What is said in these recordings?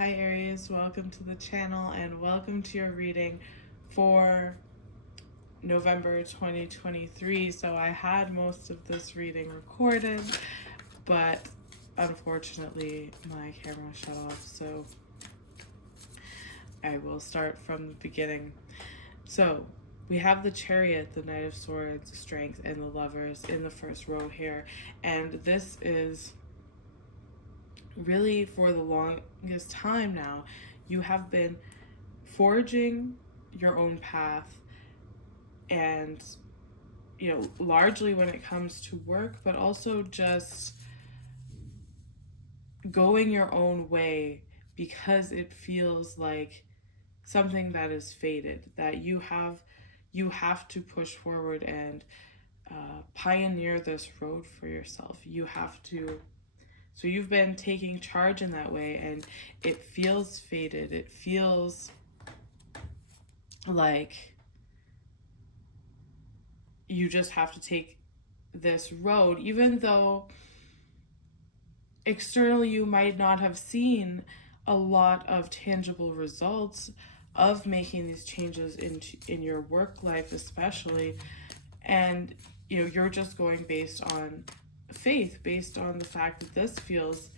Hi Aries, welcome to the channel and welcome to your reading for November 2023. So I had most of this reading recorded, but unfortunately my camera shut off, so I will start from the beginning. So we have the Chariot, the Knight of Swords, Strength, and the Lovers in the first row here, and this is really for the longest time now, you have been forging your own path, and largely when it comes to work, but also just going your own way because it feels like something that is fated, that you have to push forward and pioneer this road for yourself. You have to. So you've been taking charge in that way, and it feels fated. It feels like you just have to take this road, even though externally you might not have seen a lot of tangible results of making these changes in your work life, especially. And you're just going based on faith, based on the fact that this feels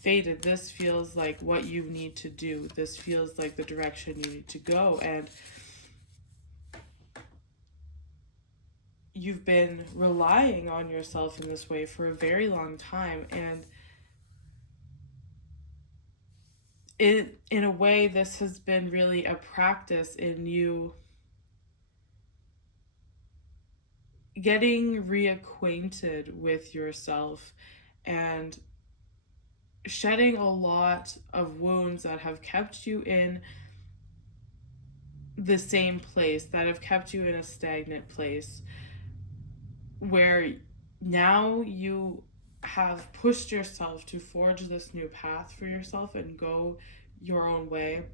fated, this feels like what you need to do, this feels like the direction you need to go. And you've been relying on yourself in this way for a very long time, and in a way this has been really a practice in you getting reacquainted with yourself and shedding a lot of wounds that have kept you in the same place, that have kept you in a stagnant place, where now you have pushed yourself to forge this new path for yourself and go your own way.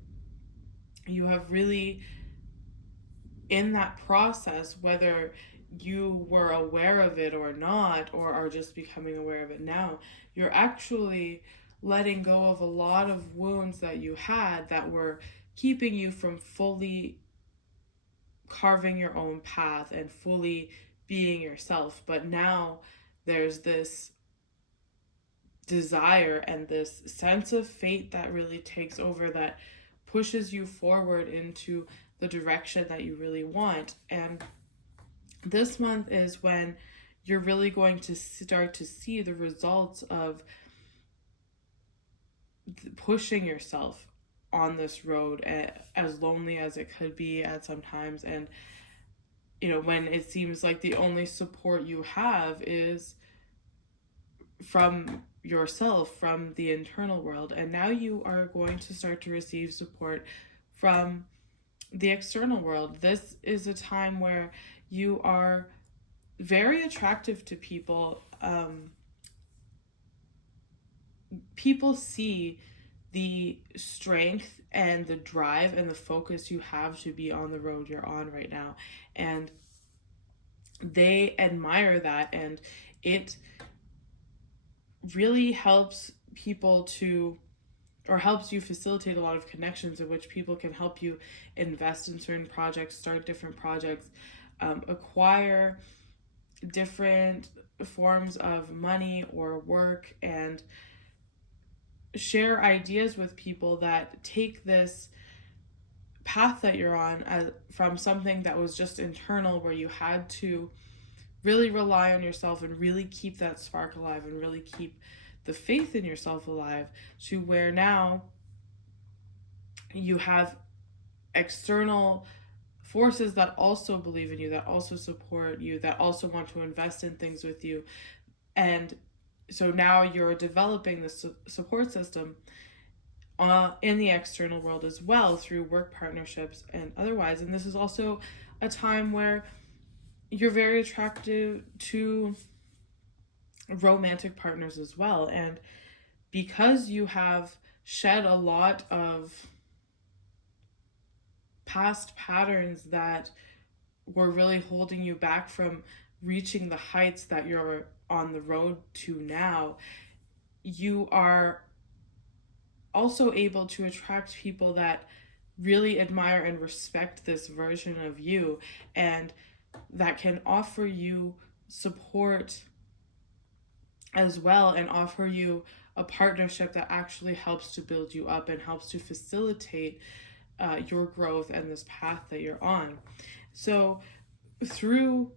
You have really, in that process, whether you were aware of it or not, or are just becoming aware of it now, you're actually letting go of a lot of wounds that you had that were keeping you from fully carving your own path and fully being yourself. But now there's this desire and this sense of fate that really takes over, that pushes you forward into the direction that you really want. And this month is when you're really going to start to see the results of pushing yourself on this road, as lonely as it could be at sometimes. And when it seems like the only support you have is from yourself, from the internal world. And now you are going to start to receive support from the external world. This is a time where you are very attractive to people. People see the strength and the drive and the focus you have to be on the road you're on right now, and they admire that, and it really helps people to, or helps you facilitate a lot of connections in which people can help you invest in certain projects, start different projects, acquire different forms of money or work, and share ideas with people that take this path that you're on from something that was just internal, where you had to really rely on yourself and really keep that spark alive and really keep the faith in yourself alive, to where now you have external forces that also believe in you, that also support you, that also want to invest in things with you. And so now you're developing the support system in the external world as well, through work partnerships and otherwise. And this is also a time where you're very attractive to romantic partners as well. And because you have shed a lot of past patterns that were really holding you back from reaching the heights that you're on the road to now, you are also able to attract people that really admire and respect this version of you, and that can offer you support as well, and offer you a partnership that actually helps to build you up and helps to facilitate your growth and this path that you're on. So, through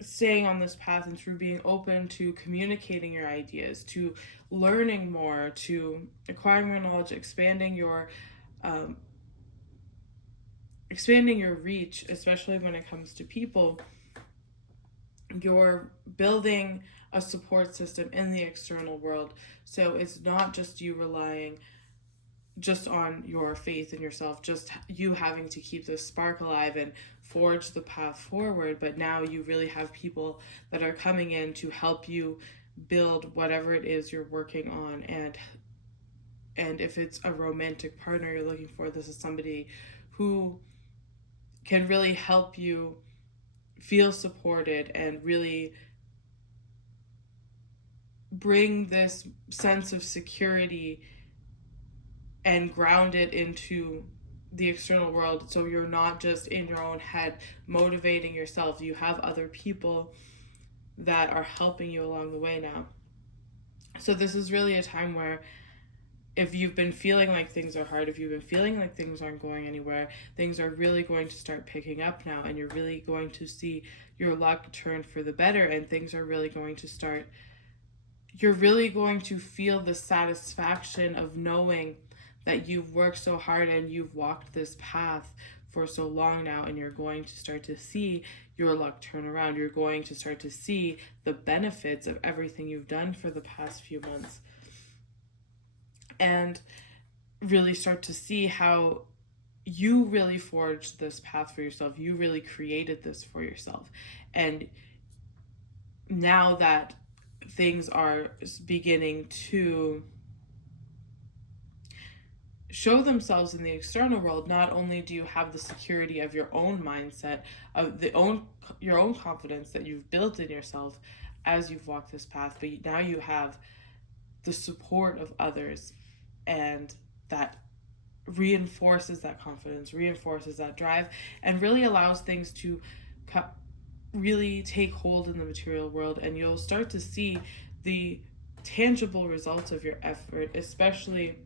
staying on this path and through being open to communicating your ideas, to learning more, to acquiring more knowledge, um, expanding your reach, especially when it comes to people, you're building a support system in the external world. So it's not just you relying just on your faith in yourself, just you having to keep this spark alive and forge the path forward, but now you really have people that are coming in to help you build whatever it is you're working on. And if it's a romantic partner you're looking for, this is somebody who can really help you feel supported and really bring this sense of security and ground it into the external world, so you're not just in your own head motivating yourself. You have other people that are helping you along the way now. So this is really a time where, if you've been feeling like things are hard, if you've been feeling like things aren't going anywhere, things are really going to start picking up now, and you're really going to see your luck turn for the better, and things are really going to start. You're really going to feel the satisfaction of knowing that you've worked so hard and you've walked this path for so long now, and you're going to start to see your luck turn around. You're going to start to see the benefits of everything you've done for the past few months, and really start to see how you really forged this path for yourself. You really created this for yourself. And now that things are beginning to show themselves in the external world, not only do you have the security of your own mindset, of your own confidence that you've built in yourself as you've walked this path, but now you have the support of others, and that reinforces that confidence, reinforces that drive, and really allows things to really take hold in the material world. And you'll start to see the tangible results of your effort, especially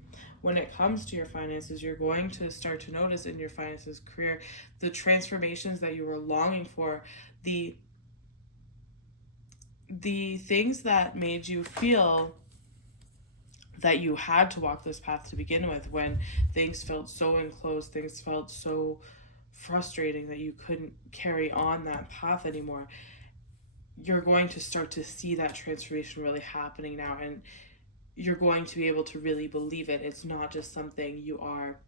when it comes to your finances. You're going to start to notice in your finances career the transformations that you were longing for, the things that made you feel that you had to walk this path to begin with, when things felt so enclosed, things felt so frustrating that you couldn't carry on that path anymore. You're going to start to see that transformation really happening now, and you're going to be able to really believe it. It's not just something you are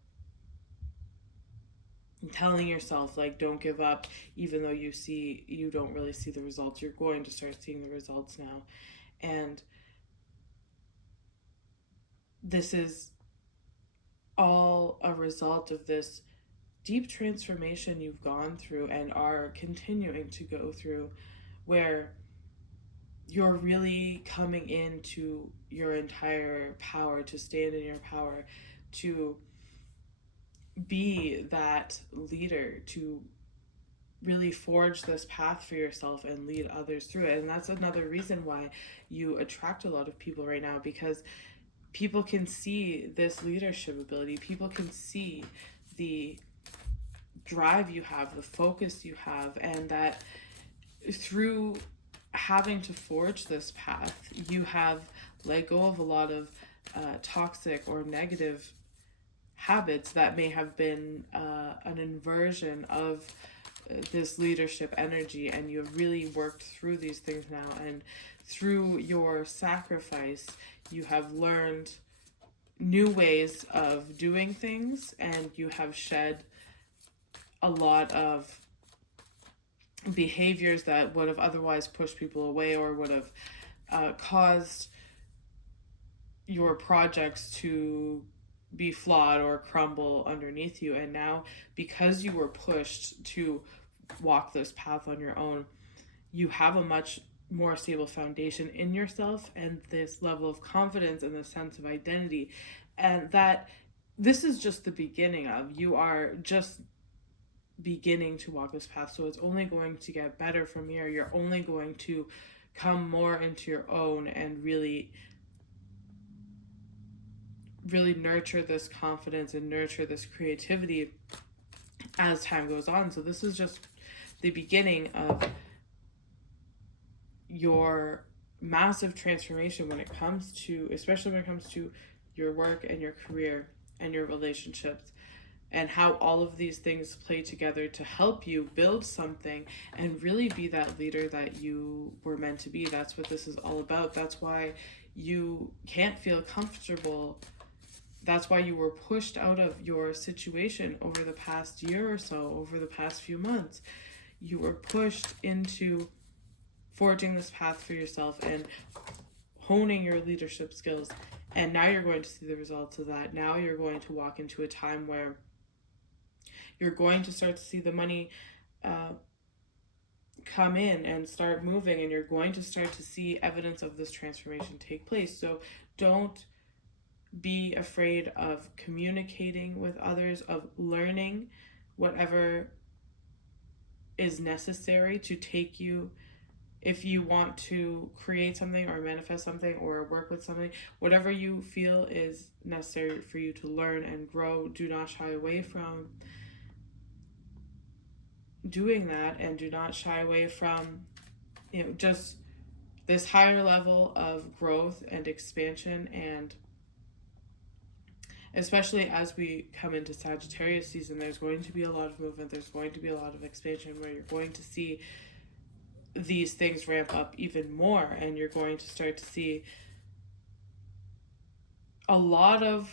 telling yourself, like, don't give up, even though you don't really see the results. You're going to start seeing the results now. And this is all a result of this deep transformation you've gone through and are continuing to go through, where you're really coming into your entire power, to stand in your power, to be that leader, to really forge this path for yourself and lead others through it. And that's another reason why you attract a lot of people right now, because people can see this leadership ability. People can see the drive you have, the focus you have, and that through having to forge this path, you have let go of a lot of toxic or negative habits that may have been an inversion of this leadership energy, and you have really worked through these things now. And through your sacrifice, you have learned new ways of doing things, and you have shed a lot of behaviors that would have otherwise pushed people away, or would have caused your projects to be flawed or crumble underneath you. And now, because you were pushed to walk this path on your own, you have a much more stable foundation in yourself and this level of confidence and the sense of identity. And that this is just the beginning of, you are just beginning to walk this path. So it's only going to get better from here. You're only going to come more into your own and really nurture this confidence and nurture this creativity as time goes on. So this is just the beginning of your massive transformation when it comes to, especially when it comes to your work and your career and your relationships, and how all of these things play together to help you build something and really be that leader that you were meant to be. That's what this is all about. That's why you can't feel comfortable. That's why you were pushed out of your situation over the past year or so, over the past few months. You were pushed into forging this path for yourself and honing your leadership skills. And now you're going to see the results of that. Now you're going to walk into a time where you're going to start to see the money come in and start moving, and you're going to start to see evidence of this transformation take place. So don't be afraid of communicating with others, of learning whatever is necessary to take you, if you want to create something or manifest something or work with something, whatever you feel is necessary for you to learn and grow. Do not shy away from doing that, and do not shy away from, just this higher level of growth and expansion. And especially as we come into Sagittarius season, there's going to be a lot of movement, there's going to be a lot of expansion, where you're going to see these things ramp up even more, and you're going to start to see a lot of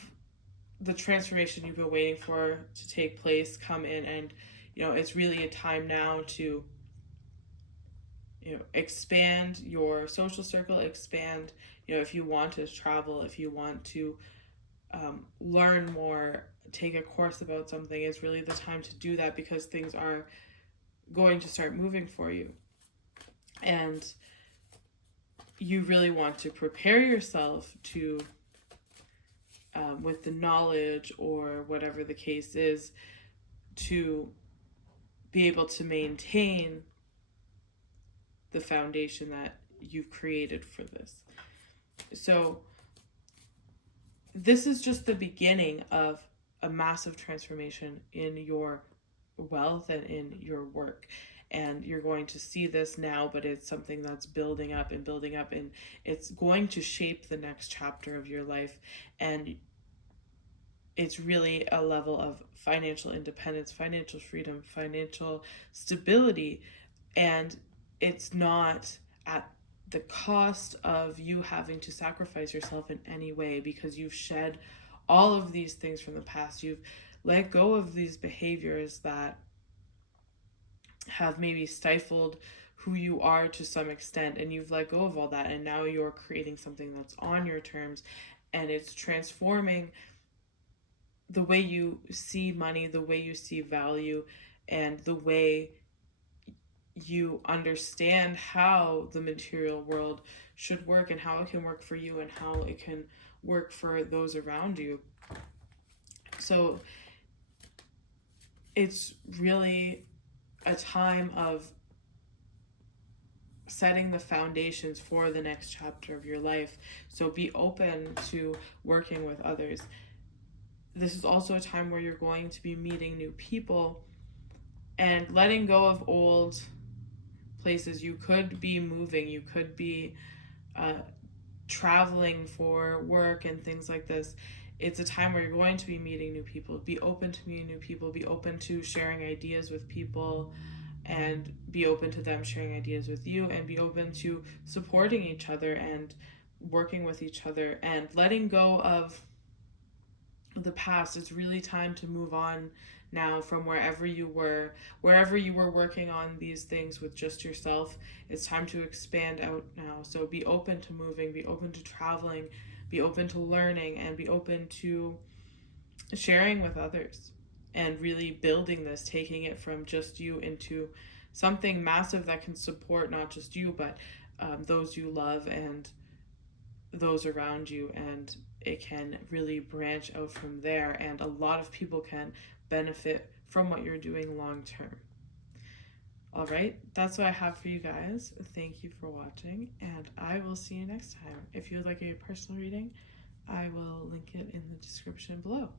the transformation you've been waiting for to take place come in. And it's really a time now to expand your social circle, expand, if you want to travel, if you want to learn more, take a course about something, is really the time to do that, because things are going to start moving for you. And you really want to prepare yourself to, with the knowledge or whatever the case is, to be able to maintain the foundation that you've created for this. So this is just the beginning of a massive transformation in your wealth and in your work. And you're going to see this now, but it's something that's building up and building up, and it's going to shape the next chapter of your life. And it's really a level of financial independence, financial freedom, financial stability. And it's not at the cost of you having to sacrifice yourself in any way, because you've shed all of these things from the past. You've let go of these behaviors that have maybe stifled who you are to some extent, and you've let go of all that, and now you're creating something that's on your terms, and it's transforming the way you see money, the way you see value, and the way you understand how the material world should work, and how it can work for you, and how it can work for those around you. So it's really a time of setting the foundations for the next chapter of your life. So be open to working with others. This is also a time where you're going to be meeting new people and letting go of old places. You could be moving, you could be traveling for work and things like this. It's a time where you're going to be meeting new people. Be open to meeting new people. Be open to sharing ideas with people, and be open to them sharing ideas with you, and be open to supporting each other and working with each other and letting go of the past. It's really time to move on now from wherever you were working on these things with just yourself. It's time to expand out now. So be open to moving, be open to traveling, be open to learning, and be open to sharing with others, and really building this, taking it from just you into something massive that can support not just you, but those you love and those around you, and it can really branch out from there, and a lot of people can benefit from what you're doing long term. All right, that's what I have for you guys. Thank you for watching, and I will see you next time. If you would like a personal reading, I will link it in the description below.